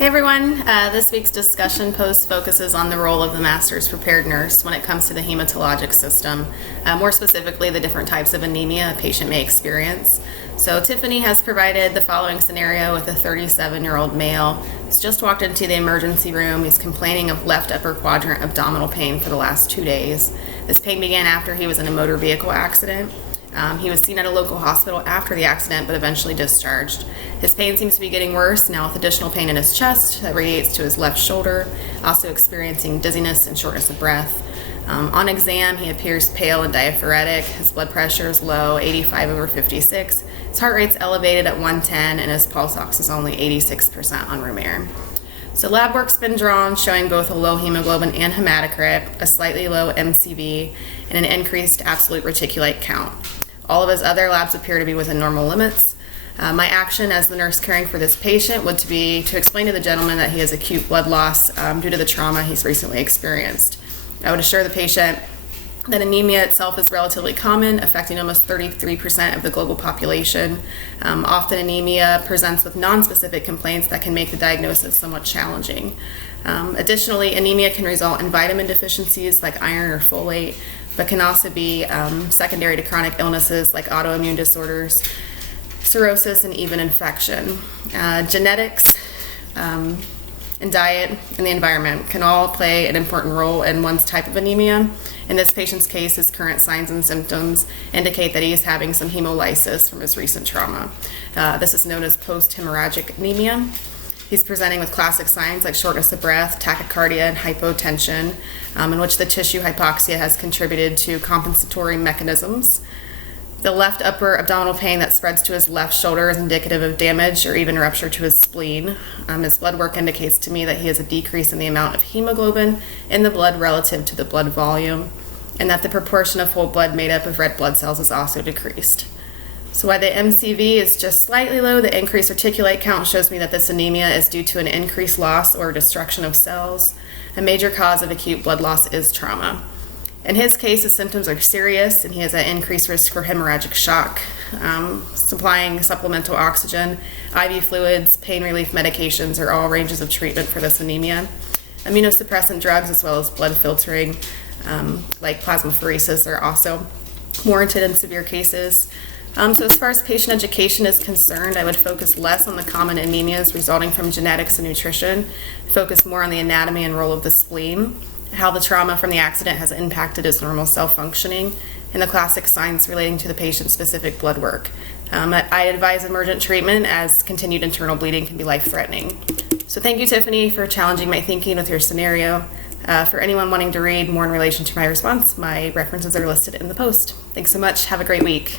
Hey everyone, this week's discussion post focuses on the role of the master's prepared nurse when it comes to the hematologic system, more specifically the different types of anemia a patient may experience. So Tiffany has provided the following scenario with a 37-year-old male who's just walked into the emergency room. He's complaining of left upper quadrant abdominal pain for the last 2 days. This pain began after he was in a motor vehicle accident. He was seen at a local hospital after the accident, but eventually discharged. His pain seems to be getting worse now with additional pain in his chest that radiates to his left shoulder, also experiencing dizziness and shortness of breath. On exam, he appears pale and diaphoretic. His blood pressure is low, 85/56. His heart rate's elevated at 110, and his pulse ox is only 86% on room air. So lab work's been drawn showing both a low hemoglobin and hematocrit, a slightly low MCV, and an increased absolute reticulate count. All of his other labs appear to be within normal limits. My action as the nurse caring for this patient would be to explain to the gentleman that he has acute blood loss due to the trauma he's recently experienced. I would assure the patient that anemia itself is relatively common, affecting almost 33% of the global population. Often anemia presents with non-specific complaints that can make the diagnosis somewhat challenging. Additionally, anemia can result in vitamin deficiencies like iron or folate, but can also be secondary to chronic illnesses like autoimmune disorders, cirrhosis, and even infection. Genetics and diet and the environment can all play an important role in one's type of anemia. In this patient's case, his current signs and symptoms indicate that he is having some hemolysis from his recent trauma. This is known as post-hemorrhagic anemia. He's presenting with classic signs like shortness of breath, tachycardia, and hypotension, in which the tissue hypoxia has contributed to compensatory mechanisms. The left upper abdominal pain that spreads to his left shoulder is indicative of damage or even rupture to his spleen. His blood work indicates to me that he has a decrease in the amount of hemoglobin in the blood relative to the blood volume, and that the proportion of whole blood made up of red blood cells is also decreased. So while the MCV is just slightly low, the increased reticulate count shows me that this anemia is due to an increased loss or destruction of cells. A major cause of acute blood loss is trauma. In his case, his symptoms are serious and he has an increased risk for hemorrhagic shock. Supplying supplemental oxygen, IV fluids, pain relief medications are all ranges of treatment for this anemia. Immunosuppressant drugs as well as blood filtering like plasmapheresis are also warranted in severe cases. So as far as patient education is concerned, I would focus less on the common anemias resulting from genetics and nutrition, focus more on the anatomy and role of the spleen, how the trauma from the accident has impacted his normal cell functioning, and the classic signs relating to the patient's specific blood work. I advise emergent treatment as continued internal bleeding can be life-threatening. So thank you, Tiffany, for challenging my thinking with your scenario. For anyone wanting to read more in relation to my response, my references are listed in the post. Thanks so much. Have a great week.